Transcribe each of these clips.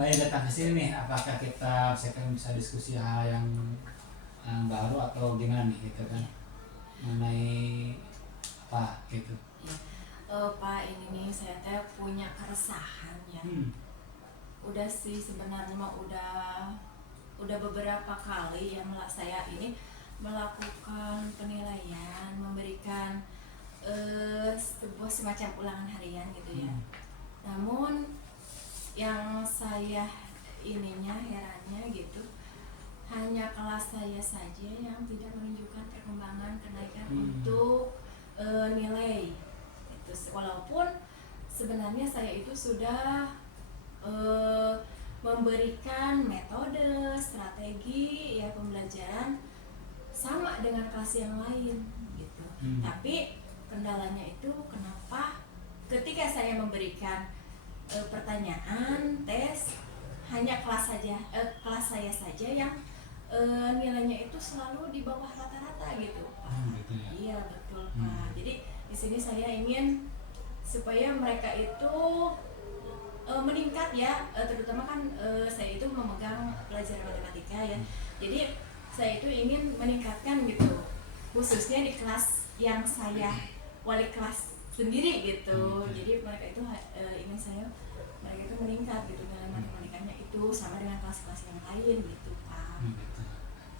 mulai datang ke sini nih, apakah kita misalkan bisa diskusi hal yang baru atau gimana nih gitu kan, Iya, mengenai apa gitu. iya. Pak, ini nih saya teh punya keresahan ya. Hmm. Udah sih sebenarnya mah udah beberapa kali yang saya ini melakukan penilaian, memberikan sebuah semacam ulangan harian gitu ya. Hmm. Namun yang saya ininya herannya gitu, hanya kelas saya saja yang tidak menunjukkan perkembangan kenaikan Hmm. untuk nilai. Itu walaupun sebenarnya saya itu sudah eh, memberikan metode, strategi ya pembelajaran sama dengan kelas yang lain gitu. Hmm. Tapi kendalanya itu kenapa ketika saya memberikan pertanyaan, tes, hanya kelas saya saja yang nilainya itu selalu di bawah rata-rata gitu, Pak. Gitu ya. Iya betul, Hmm. Pak. Jadi di sini saya ingin supaya mereka itu meningkat ya, terutama kan saya itu memegang pelajaran matematika ya. Jadi saya itu ingin meningkatkan gitu, khususnya di kelas yang saya wali kelas sendiri gitu. Jadi mereka itu ingin saya mereka itu meningkat gitu nilai matematikanya itu sama dengan kelas-kelas yang lain gitu, Pak. Gitu.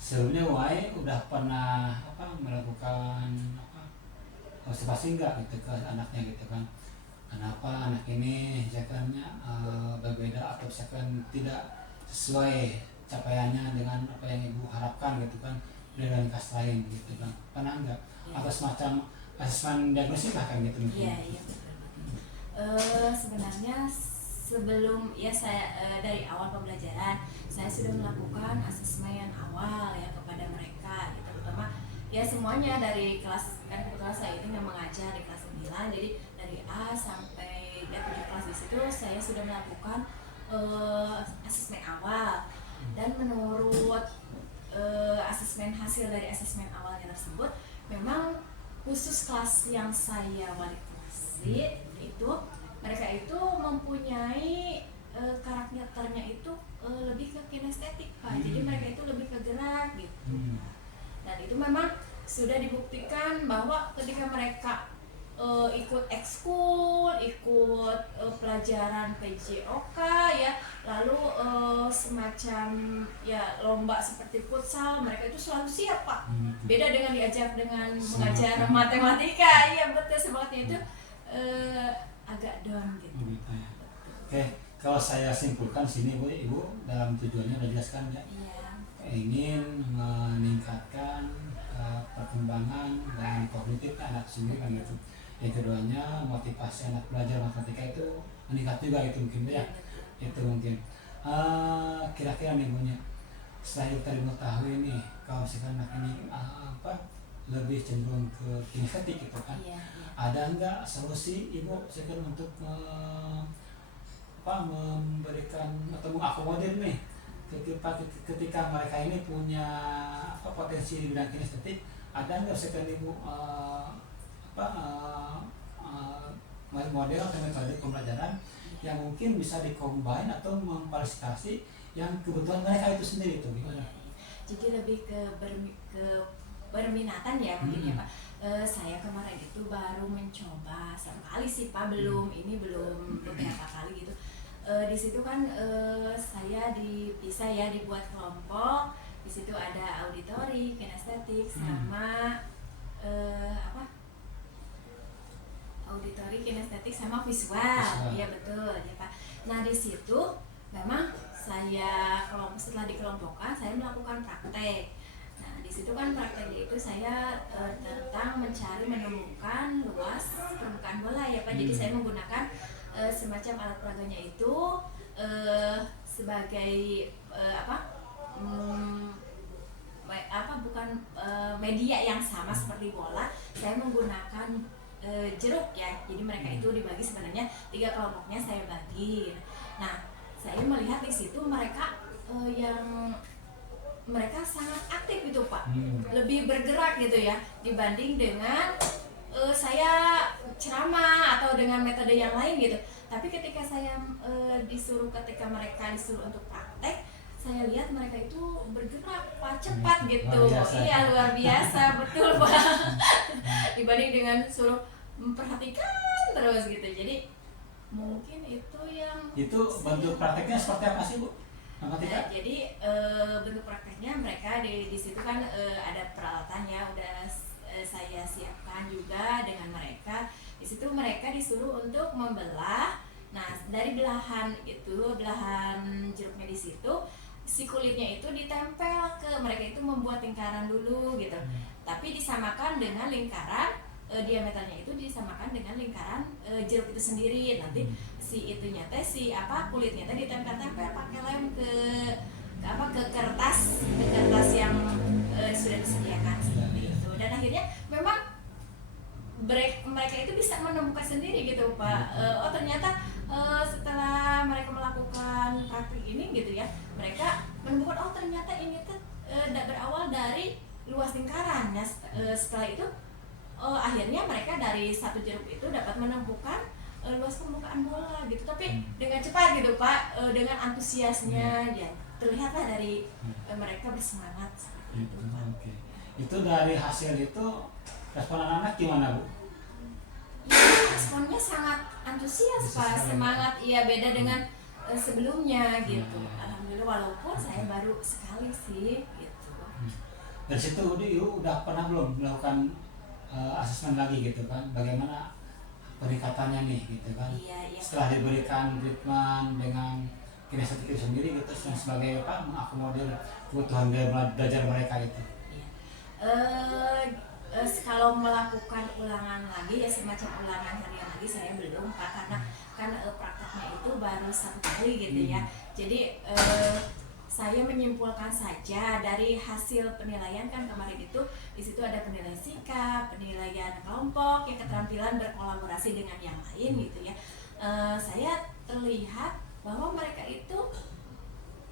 Sebelumnya Wai udah pernah melakukan observasi enggak gitu ke anaknya gitu kan, kenapa anak ini misalkannya berbeda atau misalkan tidak sesuai capaiannya dengan apa yang ibu harapkan gitu kan dengan kelas lain gitu kan, pernah enggak Ya. atau semacam asesmen diagnosis lah kan gitu mungkin. Iya, iya betul. Sebenarnya sebelum ya saya dari awal pembelajaran saya sudah melakukan asesmen awal ya kepada mereka, ya, terutama ya semuanya dari kelas, kan kebetulan saya ini yang mengajar di kelas 9, jadi dari A sampai ya 7 kelas di situ saya sudah melakukan asesmen awal, dan menurut asesmen hasil dari asesmen awalnya tersebut memang khusus kelas yang saya wali kelas itu mereka itu mempunyai karakternya itu lebih ke kinestetik, Pak. Jadi mereka itu lebih ke gerak gitu. Dan itu memang sudah dibuktikan bahwa ketika mereka ikut ekskul, ikut pelajaran PJOK ya, lalu semacam ya lomba seperti futsal, mereka itu selalu siap, Pak. Beda dengan diajak dengan mengajar matematika, ya betul, semangatnya itu agak down gitu. Gitu ya. Oke, kalau saya simpulkan sini ibu dalam tujuannya udah jelaskan ya, Iya. ingin meningkatkan perkembangan dan kognitif anak sendiri kan gitu. Yang keduanya motivasi anak belajar matematika itu meningkat juga itu mungkin ya. Itu mungkin kira-kira nih punya setelah itu tadi mengetahui nih kalau misalkan anak ini lebih cenderung ke kinestetik gitu kan, Iya. ada enggak solusi ibu misalkan untuk memberikan atau mengakomodir nih ketika mereka ini punya potensi di bidang kinestetik, ada nggak misalkan ibu model atau metode pembelajaran yang mungkin bisa dikombin atau memfasilitasi yang kebutuhan mereka itu sendiri itu gimana? Jadi lebih ke berminatan ya mungkin ya, Pak. Saya kemarin itu baru mencoba sekali sih, Pak, belum beberapa kali gitu. Di situ kan saya dipisah ya, dibuat kelompok. Di situ ada auditori, kinestetik, sama auditori, kinestetik, sama visual. Iya betul ya, Pak. Nah di situ memang saya setelah dikelompokkan saya melakukan praktek. Nah di situ kan prakteknya itu saya tentang menemukan luas permukaan bola ya, Pak. Jadi saya menggunakan semacam alat peraganya itu sebagai bukan media yang sama seperti bola. Saya menggunakan jeruk ya. Jadi mereka itu dibagi, sebenarnya 3 kelompoknya saya bagi. Nah saya melihat di situ mereka yang mereka sangat aktif gitu, Pak. Lebih bergerak gitu ya dibanding dengan saya ceramah atau dengan metode yang lain gitu. Tapi ketika saya ketika mereka disuruh untuk praktek, saya lihat mereka itu bergerak Pak, cepat gitu. Iya, luar biasa betul Pak. Dibanding dengan suruh memperhatikan terus gitu. Jadi mungkin itu yang bentuk prakteknya seperti apa sih Bu? Jadi bentuk prakteknya mereka di situ kan ada peralatannya udah saya siapkan juga dengan mereka. Di situ mereka disuruh untuk membelah. Nah, dari belahan jeruknya di situ, si kulitnya itu ditempel ke mereka, itu membuat lingkaran dulu gitu. Tapi disamakan dengan lingkaran diameternya itu disamakan dengan lingkaran jeruk itu sendiri. Nanti kulitnya teh ditempel-tempel pakai lem ke kertas yang sudah disediakan seperti itu. Dan akhirnya memang mereka itu bisa menemukan sendiri gitu Pak. Oh ternyata setelah mereka melakukan praktik ini gitu ya, mereka menemukan oh ternyata ini tuh berawal dari luas lingkaran. Nah, setelah itu akhirnya mereka dari satu jeruk itu dapat menemukan luas permukaan bola gitu, tapi dengan cepat gitu Pak, dengan antusiasnya ya terlihatlah dari mereka bersemangat gitu. Oke. Itu dari hasil itu respon anak-anak gimana Bu? Ya, responnya sangat antusias Pak, semangat. Iya, beda dengan sebelumnya gitu. Alhamdulillah, walaupun saya baru sekali sih gitu. Dari situ udah pernah belum melakukan asesmen lagi gitu kan, bagaimana peningkatannya nih gitu kan? Iya. Setelah diberikan treatment dengan kinestetik itu sendiri gitu, sebagai apa mengakomodir kebutuhan belajar mereka gitu. Kalau melakukan ulangan lagi ya semacam ulangan harian lagi saya belum Pak, karena kan prakteknya itu baru 1 kali gitu ya. Jadi saya menyimpulkan saja dari hasil penilaian kan kemarin itu di situ ada penilaian sikap, penilaian kelompok, ya keterampilan berkolaborasi dengan yang lain gitu ya. Saya terlihat bahwa mereka itu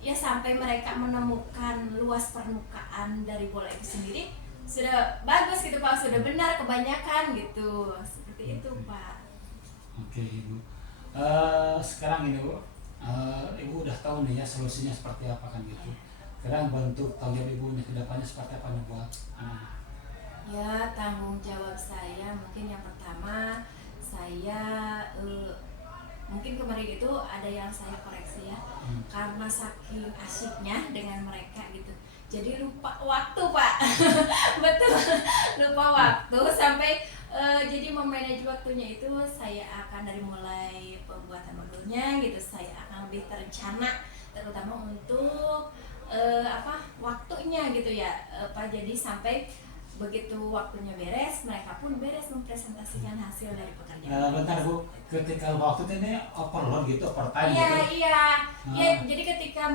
ya sampai mereka menemukan luas permukaan dari bola itu sendiri sudah bagus gitu Pak, sudah benar kebanyakan gitu, seperti itu Pak. Oke Ibu. Sekarang ini Bu, Ibu udah tahu nih ya solusinya seperti apa kan gitu. Sekarang bentuk tanggung jawab Ibu ke depannya seperti apa nih buat anak-anak? Ya, tanggung jawab saya mungkin yang pertama saya mungkin kemarin itu ada yang saya koreksi ya, karena saking asyiknya dengan mereka gitu, jadi lupa waktu Pak. Betul, lupa waktu sampai jadi memanage waktunya itu saya akan dari mulai pembuatan modulnya gitu, saya akan lebih terencana terutama untuk waktunya gitu ya Pak. Jadi sampai begitu waktunya beres, mereka pun beres mempresentasikan hasil dari pekerjaan. Bentar Bu, ketika waktu ini overload gitu, overtime gitu? Iya. Jadi ketika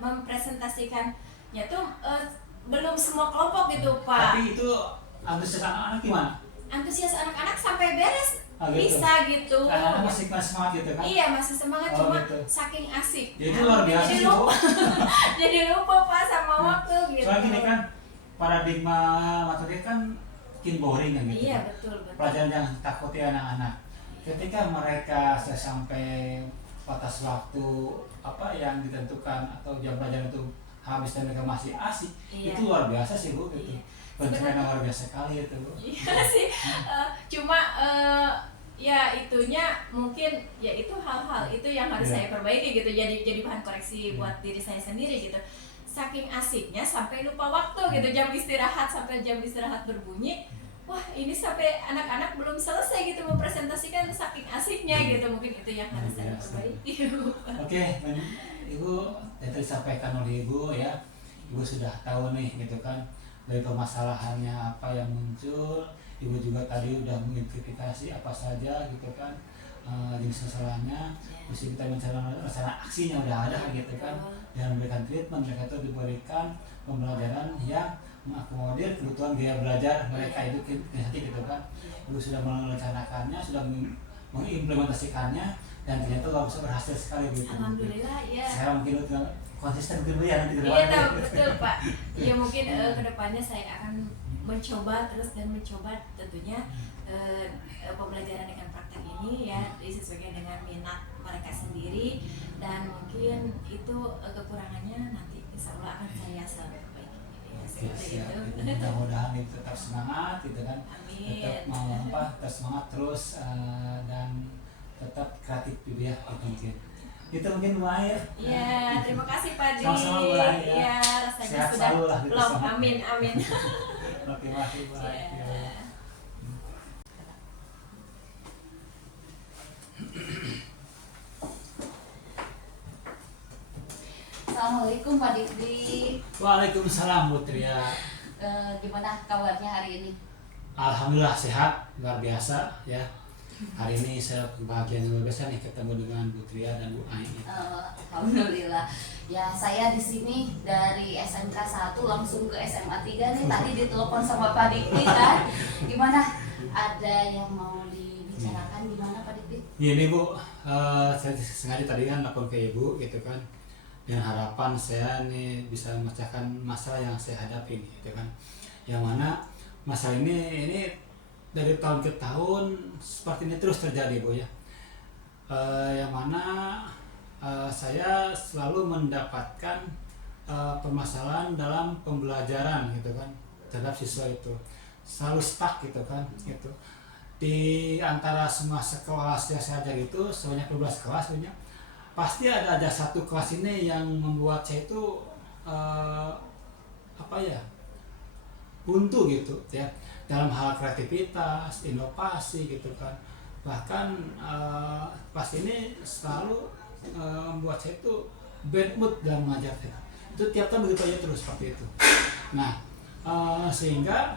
mempresentasikannya tuh belum semua kelompok gitu Pak. Tapi itu antusias anak-anak gimana? Antusias anak-anak sampai beres gitu. Bisa gitu. Anak-anak masih semangat gitu kan? Iya, masih semangat, cuma gitu. saking asik. Jadi luar biasa sih Bu. Jadi lupa Pak sama waktu gitu. Soalnya gini kan, paradigma matematika kan bikin boring kan gitu. Iya, betul. Pelajaran yang takuti anak-anak. Ketika mereka sudah sampai batas waktu apa yang ditentukan atau jam pelajaran itu habis dan mereka masih asik, itu luar biasa sih Bu gitu. Pencapaian luar biasa sekali itu Bu. Iya sih. Cuma ya itunya mungkin ya itu hal-hal itu yang harus saya perbaiki gitu. Jadi bahan koreksi buat diri saya sendiri gitu. Saking asiknya sampai lupa waktu gitu, jam istirahat berbunyi, wah ini sampai anak-anak belum selesai gitu mempresentasikan, saking asiknya gitu. Mungkin itu yang harus saya perbaiki. Oke, Ibu yang tadi disampaikan oleh Ibu ya, Ibu sudah tahu nih gitu kan dari permasalahannya apa yang muncul. Ibu juga tadi udah mengidentifikasi apa saja gitu kan jenis kesalahannya, terus kita mencari rencana aksinya udah ada gitu kan, dan memberikan treatment mereka itu diberikan pembelajaran yang mengakomodir kebutuhan gaya belajar mereka itu gitu kan. Ibu sudah merencanakannya, sudah mengimplementasikannya, dan ternyata bisa berhasil sekali gitu. Alhamdulillah ya. Saya mungkin konsisten gitu ya nanti ke depan. Iya betul Pak. Ya mungkin kedepannya saya akan mencoba terus dan mencoba tentunya pembelajaran dengan praktek ini ya disesuaikan dengan minat mereka sendiri, dan mungkin itu kekurangannya nanti insya Allah akan saya perbaiki ya, Oke, seperti siap. itu. Mudah-mudahan itu tetap semangat gitu kan. Tetap Amin. mau tetap semangat terus dan tetap kreatif gitu ya itu mungkin. Itu mungkin Bu Air. Ya, terima kasih Pak Di. Sama-sama, Bu Air, ya. Ya, rasanya Sehat sudah selalu lah gitu, belum. sehat. Amin, amin. Terima kasih Bu Air. Ya. Assalamualaikum Pak Dikdik. Waalaikumsalam Bu Tria. Gimana kabarnya hari ini? Alhamdulillah sehat, luar biasa ya. Hari ini saya kebahagiaan luar biasa nih ketemu dengan Bu Tria dan Bu Ain. Alhamdulillah. Ya saya di sini dari SMK 1 langsung ke SMA 3 nih. Tadi ditelepon sama Pak Dikdik kan. Gimana? Ada yang mau dibicarakan gimana Pak Dikdik? Gini Bu, saya sengaja tadi kan lapor ke Ibu gitu kan, dengan harapan saya nih bisa memecahkan masalah yang saya hadapi gitu kan, yang mana masalah ini dari tahun ke tahun seperti ini terus terjadi Bu ya. Yang mana saya selalu mendapatkan permasalahan dalam pembelajaran gitu kan terhadap siswa itu, selalu stuck gitu kan gitu. Di antara semua sekelas yang saya ajar itu sebanyak 12 kelas punya, pasti ada aja satu kelas ini yang membuat saya itu buntu gitu ya, dalam hal kreativitas, inovasi gitu kan. Bahkan kelas ini selalu membuat saya itu bad mood dalam mengajar itu tiap tahun begitu aja terus seperti itu. Nah sehingga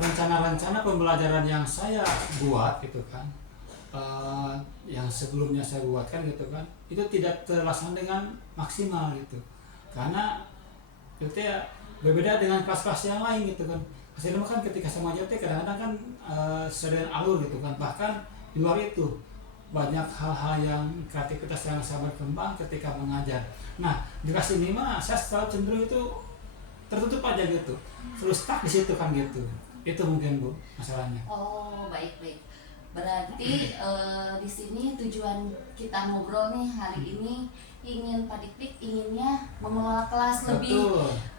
rencana-rencana pembelajaran yang saya buat gitu kan, yang sebelumnya saya buatkan gitu kan, itu tidak terlaksana dengan maksimal gitu, karena itu ya berbeda dengan kelas-kelas yang lain gitu kan. Hasilnya kan ketika saya mengajar kadang-kadang kan sesuai dengan alur gitu kan, bahkan di luar itu banyak hal-hal yang kreativitas yang saya berkembang ketika mengajar. Nah di kelas ini mah saya selalu cenderung itu tertutup aja gitu, terus stuck di situ kan gitu. Itu mungkin Bu masalahnya. Oh baik. Berarti di sini tujuan kita ngobrol nih hari ini ingin Pak Dikdik inginnya mengelola kelas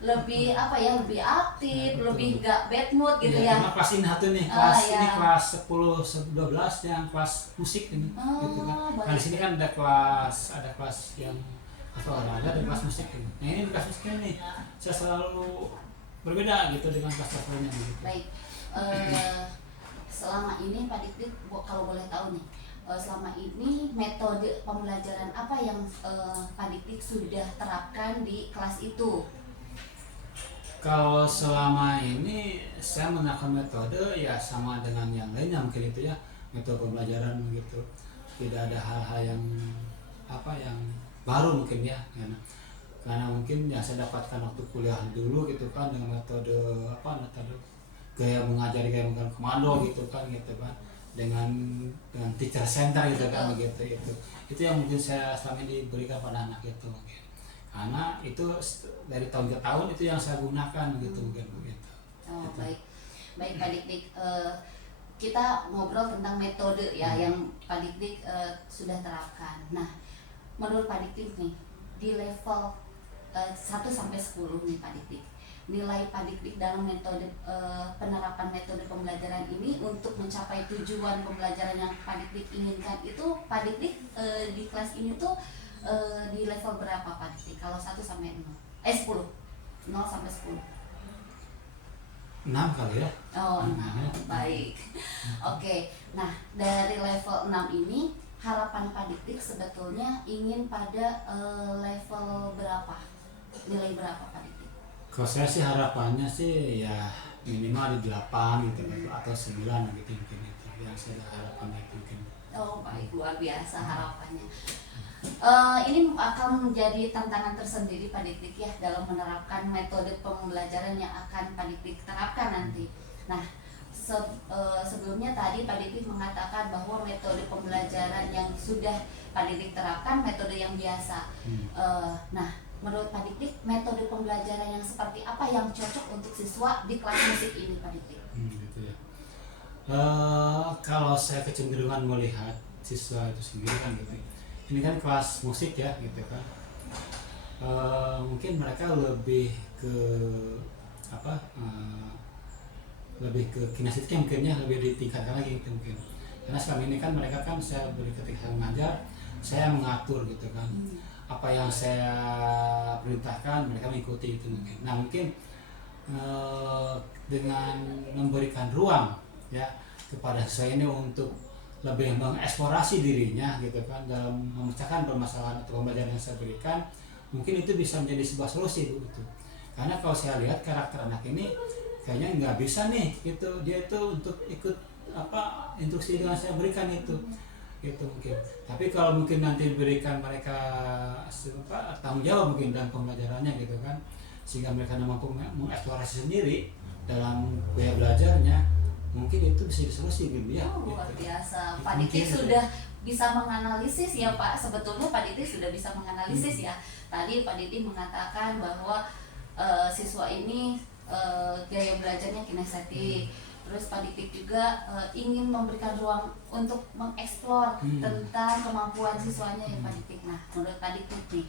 lebih apa ya, lebih aktif, Ya, lebih gak bad mood gitu ya. ya. Cuma kelas ini satu nih, kelas ya. ini kelas 10 12 yang kelas musik ini gitu kan. Nah di sini kan ada kelas yang atau ada kelas musik ini. Nah ini kelas musik ini saya selalu berbeda gitu dengan kelas lainnya gitu. Baik. Selama ini Pak Dikdik kalau boleh tahu nih, selama ini metode pembelajaran apa yang Pak Dikdik sudah terapkan di kelas itu? Kalau selama ini saya menerapkan metode ya sama dengan yang lainnya mungkin itu ya, metode pembelajaran gitu. Tidak ada hal-hal yang baru mungkin ya, karena mungkin yang saya dapatkan waktu kuliah dulu gitu kan dengan metode gaya mengajar komando gitu kan dengan teacher center gitu kan begitu. Itu yang mungkin saya selama ini diberikan pada anak itu mungkin, karena itu dari tahun ke tahun itu yang saya gunakan gitu mungkin begitu. Oh baik Pak Dikdik, kita ngobrol tentang metode ya yang Pak Dikdik sudah terapkan. Nah menurut Pak Dikdik nih di level 1 sampai 10 nih Pak Dikdik, nilai Pak Dikdik dalam metode penerapan metode pembelajaran ini untuk mencapai tujuan pembelajaran yang Pak Dikdik inginkan itu, Pak Dikdik di kelas ini tuh di level berapa Pak Dikdik kalau 1 sampai 10? 0 sampai 10. 6 kali ya. Oh 6, baik. Oke, nah dari level 6 ini harapan Pak Dikdik sebetulnya ingin pada level berapa? Nilai berapa Pak Dikdik? Kalau saya sih harapannya sih ya minimal di 8 gitu atau 9 gitu mungkin itu yang saya harapan itu mungkin. Oh baik, luar biasa harapannya. Ini akan menjadi tantangan tersendiri Pak Dikdik ya dalam menerapkan metode pembelajaran yang akan Pak Dikdik terapkan nanti. Nah sebelumnya tadi Pak Dikdik mengatakan bahwa metode pembelajaran yang sudah Pak Dikdik terapkan metode yang biasa. Nah menurut Pak Dik, metode pembelajaran yang seperti apa yang cocok untuk siswa di kelas musik ini, Pak Dik? Gitu ya. Kalau saya kecenderungan melihat siswa itu sendiri kan gitu, ini kan kelas musik ya gitu kan. Mungkin mereka lebih ke apa? Lebih ke kinestetiknya mungkinnya lebih ditingkatkan lagi gitu mungkin. Karena sekarang ini kan mereka kan saya beri ketika saya mengajar, saya mengatur gitu kan. Apa yang saya perintahkan mereka mengikuti itu mungkin. Nah mungkin dengan memberikan ruang ya kepada saya ini untuk lebih mengeksplorasi dirinya gitu kan dalam memecahkan permasalahan atau pembelajaran yang saya berikan, mungkin itu bisa menjadi sebuah solusi gitu. Karena kalau saya lihat karakter anak ini kayaknya nggak bisa nih gitu, dia itu untuk ikut apa instruksi yang saya berikan itu gitu mungkin. Tapi kalau mungkin nanti diberikan mereka tanggung jawab mungkin dalam pembelajarannya gitu kan, sehingga mereka mampu mengeksplorasi sendiri dalam gaya belajarnya, mungkin itu bisa disolusi gitu ya. Luar Gitu. biasa, Pak Mungkin Dik sudah bisa menganalisis ya Pak. Sebetulnya Pak Dik sudah bisa menganalisis ya. Tadi Pak Dik mengatakan bahwa siswa ini gaya belajarnya kinestetik. Terus Pak Dik juga ingin memberikan ruang untuk mengeksplor tentang kemampuan siswanya ya Pak Dik. Nah, menurut Pak Dik nih,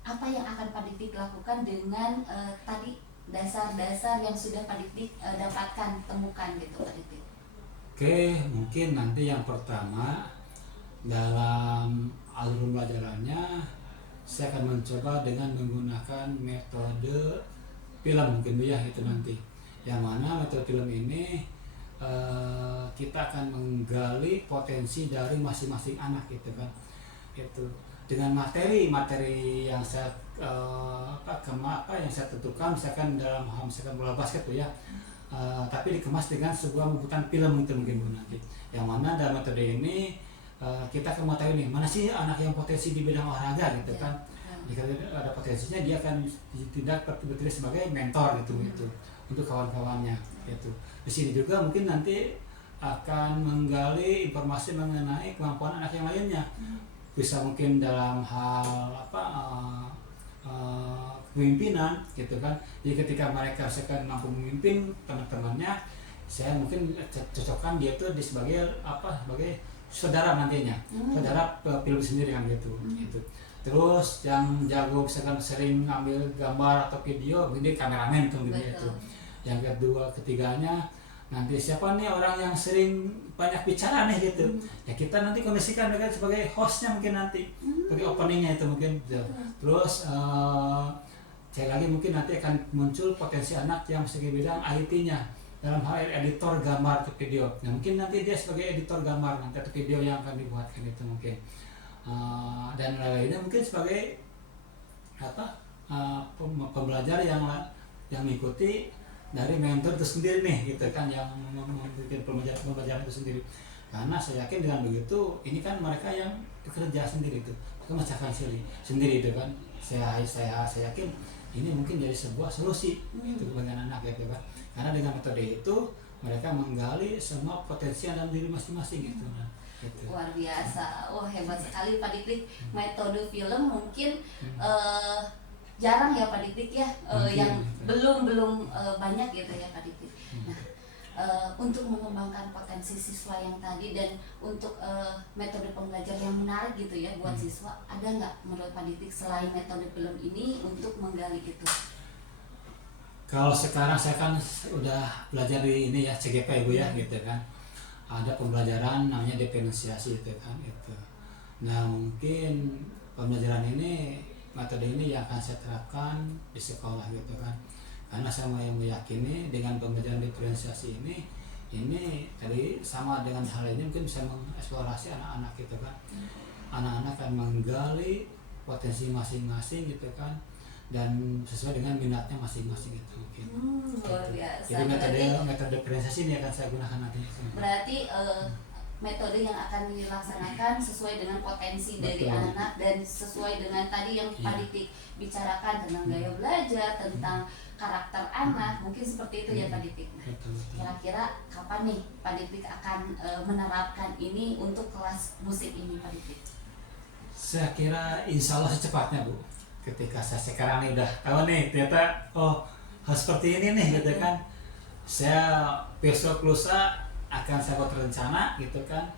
apa yang akan Pak Dik lakukan dengan tadi dasar-dasar yang sudah Pak Dik dapatkan, temukan gitu Pak Dik? Oke, mungkin nanti yang pertama dalam alur pembelajarannya saya akan mencoba dengan menggunakan metode film mungkin ya itu nanti. Yang mana metode film ini kita akan menggali potensi dari masing-masing anak gitu kan. Itu dengan materi yang saya yang saya tentukan misalkan dalam bola basket tuh ya. Tapi dikemas dengan sebuah pembuatan film itu mungkin Bu nanti. Yang mana dalam metode ini kita akan mengetahui nih mana sih anak yang potensi di bidang olahraga gitu kan. Jika ada potensinya dia akan tidak betul sebagai mentor gitu untuk kawan-kawannya gitu. Di sini juga mungkin nanti akan menggali informasi mengenai kemampuan anak yang lainnya. Bisa mungkin dalam hal kepemimpinan gitu kan. Jadi ketika mereka sekarang mampu memimpin teman-temannya, saya mungkin cocokkan dia tuh sebagai saudara nantinya, saudara film sendiri kan gitu. Terus yang jago misalkan sering ambil gambar atau video, ini kameramen tuh gitu. Yang ketiganya nanti siapa nih orang yang sering banyak bicara nih gitu, ya kita nanti kondisikan mereka sebagai hostnya mungkin nanti sebagai openingnya itu mungkin gitu. Terus saya lagi mungkin nanti akan muncul potensi anak yang sebagai bidang IT-nya dalam hal editor gambar atau video. Nah mungkin nanti dia sebagai editor gambar nanti atau video yang akan dibuatkan itu mungkin. Dan lainnya mungkin sebagai pembelajar yang mengikuti dari mentor itu sendiri nih gitu kan, yang membuat pembelajaran itu sendiri. Karena saya yakin dengan begitu ini kan mereka yang bekerja sendiri itu memecahkan sendiri itu kan. Saya yakin ini mungkin jadi sebuah solusi itu kebanyakan anak gitu kan. Karena dengan metode itu mereka menggali semua potensi dalam diri masing-masing gitu. Gitu. Luar biasa, hebat sekali Pak Dik. Metode film mungkin jarang ya Pak Dik ya, yang belum banyak gitu ya Pak Dik. Nah, untuk mengembangkan potensi siswa yang tadi dan untuk metode pembelajaran yang menarik gitu ya buat siswa, ada nggak menurut Pak Dik selain metode film ini untuk menggali itu? Kalau sekarang saya kan udah belajar di ini ya CGP Ibu ya gitu kan. Ada pembelajaran namanya diferensiasi itu kan itu. Nah mungkin pembelajaran ini, metode ini yang akan saya terapkan di sekolah gitu kan. Karena saya meyakini dengan pembelajaran diferensiasi ini tadi sama dengan hal ini mungkin bisa mengeksplorasi anak-anak gitu kan. Anak-anak akan menggali potensi masing-masing gitu kan, dan sesuai dengan minatnya masing-masing itu mungkin. Luar biasa. Jadi metode diferensiasi ini akan saya gunakan nanti. Berarti metode yang akan dilaksanakan sesuai dengan potensi dari anak dan sesuai dengan tadi yang Pak Dik bicarakan tentang gaya belajar, tentang karakter anak, mungkin seperti itu ya Pak Dik. Kira-kira kapan nih Pak Dik akan menerapkan ini untuk kelas musik ini Pak Dik? Saya kira insya Allah secepatnya Bu. ketika saya sekarang nih udah tahu nih ternyata oh harus seperti ini nih gitu kan, saya besok lusa akan saya buat rencana gitu kan,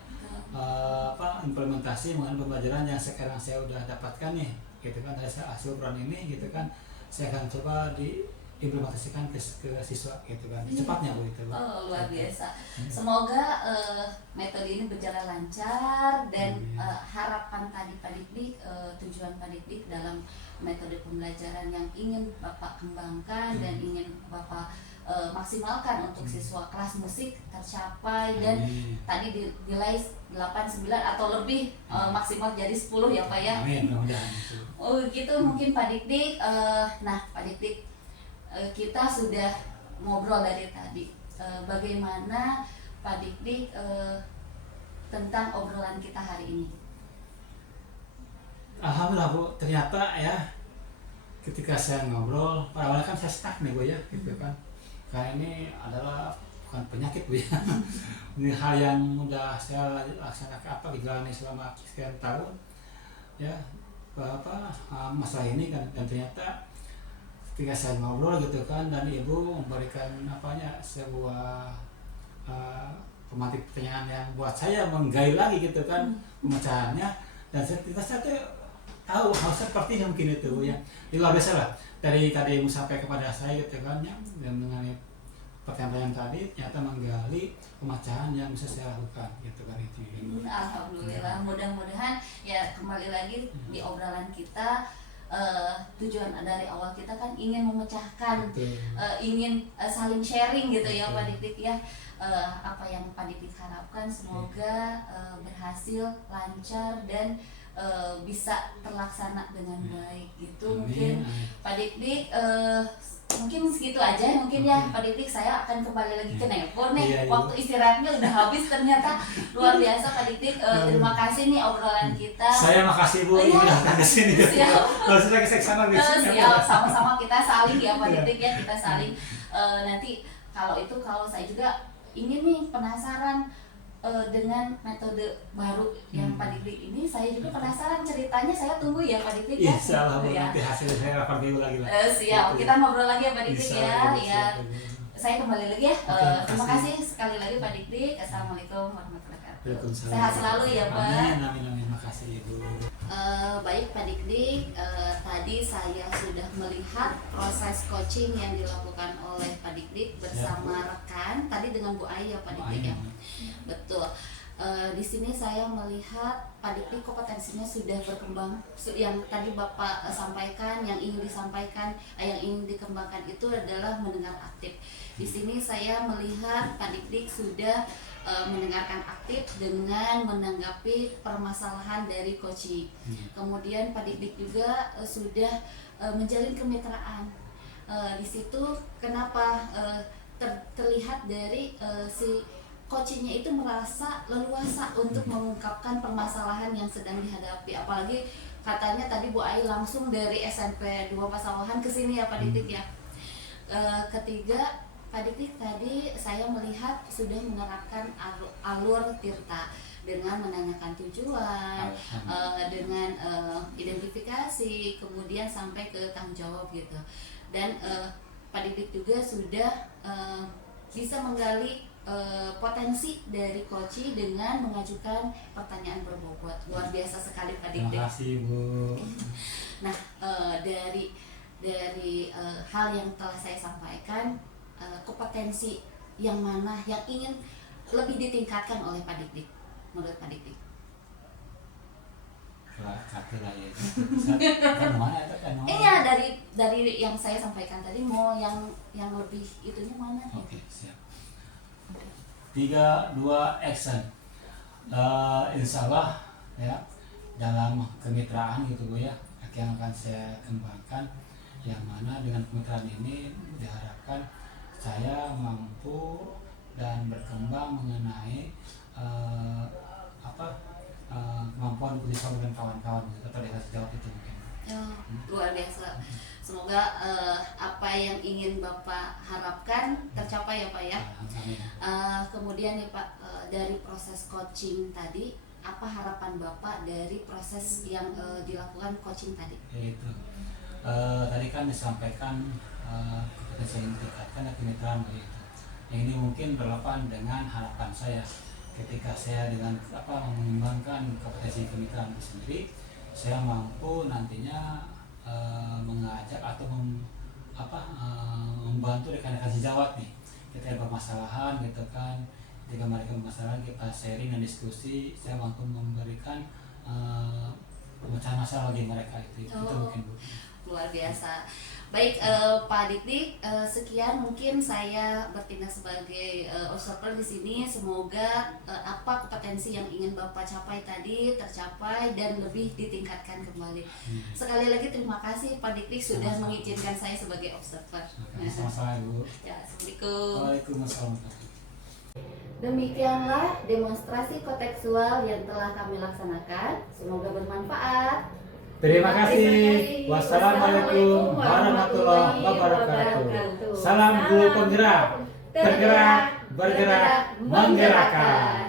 implementasi mengenai pembelajaran yang sekarang saya udah dapatkan nih gitu kan, dari hasil obrolan ini gitu kan, saya akan coba diimplementasikan ke siswa gitu kan, cepatnya begitu. Oh, luar biasa. Semoga metode ini berjalan lancar dan harapan tadi Pak Dikdik, tujuan Pak Dikdik dalam metode pembelajaran yang ingin Bapak kembangkan dan ingin Bapak maksimalkan untuk siswa kelas musik tercapai, dan tadi nilai 8, 9 atau lebih, maksimal jadi 10 ya Pak ya. Amin, mudah-mudahan itu. Oh gitu mungkin Pak Dikdik. Nah Pak Dikdik, kita sudah ngobrol dari tadi, bagaimana Pak Dikdik tentang obrolan kita hari ini. Alhamdulillah Bu, ternyata ya ketika saya ngobrol, pada awalnya kan saya stuck nih Bu ya, gitu kan. Karena ini adalah bukan penyakit Bu ya. Ini hal yang udah saya laksanakan dijalani selama sekian tahun ya, masalah ini kan, dan ternyata ketika saya ngobrol gitu kan, dan Ibu memberikan sebuah pemantik pertanyaan yang buat saya menggali lagi gitu kan pemecahannya, dan saya tuh tahu hal seperti ini mungkin itu ya. Ini luar biasa lah, dari tadi Ibu sampai kepada saya gitu kan ya, dan mengenai pertanyaan tadi ternyata menggali pemecahan yang bisa saya lakukan gitu kan itu. Alhamdulillah, mudah-mudahan ya kembali lagi di obrolan kita, tujuan dari awal kita kan ingin memecahkan, ingin saling sharing gitu ya Pak Dikdik ya. Apa yang Pak Dikdik harapkan semoga berhasil, lancar, dan bisa terlaksana dengan baik gitu. Mungkin Pak Dikdik mungkin segitu aja mungkin ya Pak Dikdik. Saya akan kembali lagi ke Nepor nih. Waktu istirahatnya udah habis ternyata. Luar biasa Pak Dikdik. Terima kasih nih obrolan kita. Saya makasih Bu, Iya. datang ke sini. Siap. Harus lagi seksama di sini. Siap, sama-sama kita saling ya Pak Dikdik ya, kita saling. Nanti kalau saya juga ingin nih, penasaran dengan metode baru yang Pak Dikdik ini, saya juga penasaran ceritanya, saya tunggu ya Pak Dikdik ya. Insya Allah ya. nanti hasilnya saya akan review lagi lah. Siap, kita ngobrol lagi ya Pak Dikdik ya. Ya, saya kembali lagi ya. Terima kasih sekali lagi Pak Dikdik. Assalamualaikum warahmatullahi wabarakatuh. Sehat selalu ya Pak. Amin, amin, amin. Makasih Ibu. Baik Pak Dikdik, tadi saya sudah melihat proses coaching yang dilakukan oleh Pak Dikdik bersama rekan, tadi dengan Bu Ai ya Pak Dikdik ya. Betul. Di sini saya melihat Pak Dikdik kompetensinya sudah berkembang. Yang tadi Bapak sampaikan, yang ingin disampaikan, yang ingin dikembangkan itu adalah mendengar aktif. Di sini saya melihat Pak Dikdik sudah mendengarkan aktif dengan menanggapi permasalahan dari coaching. Kemudian Pak Dikdik juga sudah menjalin kemitraan. Di situ kenapa terlihat dari si coachingnya itu merasa leluasa untuk mengungkapkan permasalahan yang sedang dihadapi. Apalagi katanya tadi Bu Ai langsung dari SMP 2 Pasawahan ke sini ya Pak Dikdik ya. Ketiga, Pak Dikdik tadi saya melihat sudah menerapkan alur tirta dengan menanyakan tujuan, dengan identifikasi, kemudian sampai ke tanggung jawab gitu. Dan Pak Dikdik juga sudah bisa menggali potensi dari coaching dengan mengajukan pertanyaan berbobot. Luar biasa sekali Pak Dikdik. Terima kasih Bu. Nah, dari hal yang telah saya sampaikan, kompetensi yang mana yang ingin lebih ditingkatkan oleh Pak Dikdik menurut Pak Dikdik? Satu lah ya. Kan mana itu kan? Iya, dari yang saya sampaikan tadi, mau yang lebih itunya mana? Oke, siap. 3, 2, action. Insya Allah ya, dalam kemitraan gitu Bu ya, yang akan saya kembangkan, yang mana dengan kemitraan ini diharapkan saya mampu dan berkembang mengenai kemampuan bekerja dengan kawan-kawan atau dengan sejauh itu mungkin. Luar biasa. Semoga apa yang ingin Bapak harapkan tercapai ya Pak ya. Amin. Kemudian nih Pak, dari proses coaching tadi apa harapan Bapak dari proses yang dilakukan coaching tadi? Itu tadi kan disampaikan kompetensi yang ditingkatkan dan kemitraan begitu. Yang ini mungkin relevan dengan harapan saya ketika saya dengan mengembangkan kompetensi kemitraan itu sendiri, saya mampu nantinya mengajak atau membantu rekan-rekan sejawat nih ketika ada permasalahan gitu kan. Ketika mereka bermasalah kita sharing dan diskusi, saya mampu memberikan pemecahan masalah bagi mereka itu mungkin Bu. Luar biasa. Baik Pak Dik-Dik, sekian mungkin saya bertindak sebagai observer di sini. Semoga apa kompetensi yang ingin Bapak capai tadi tercapai dan lebih ditingkatkan kembali. Sekali lagi terima kasih Pak Dik-Dik sudah mengizinkan saya sebagai observer. Sama-sama Bu. Ya, Assalamualaikum. Waalaikumsalam. Demikianlah demonstrasi kontekstual yang telah kami laksanakan. Semoga bermanfaat. Terima kasih. Wassalamualaikum warahmatullahi wabarakatuh. Salam guru penggerak, tergerak, bergerak, menggerakkan.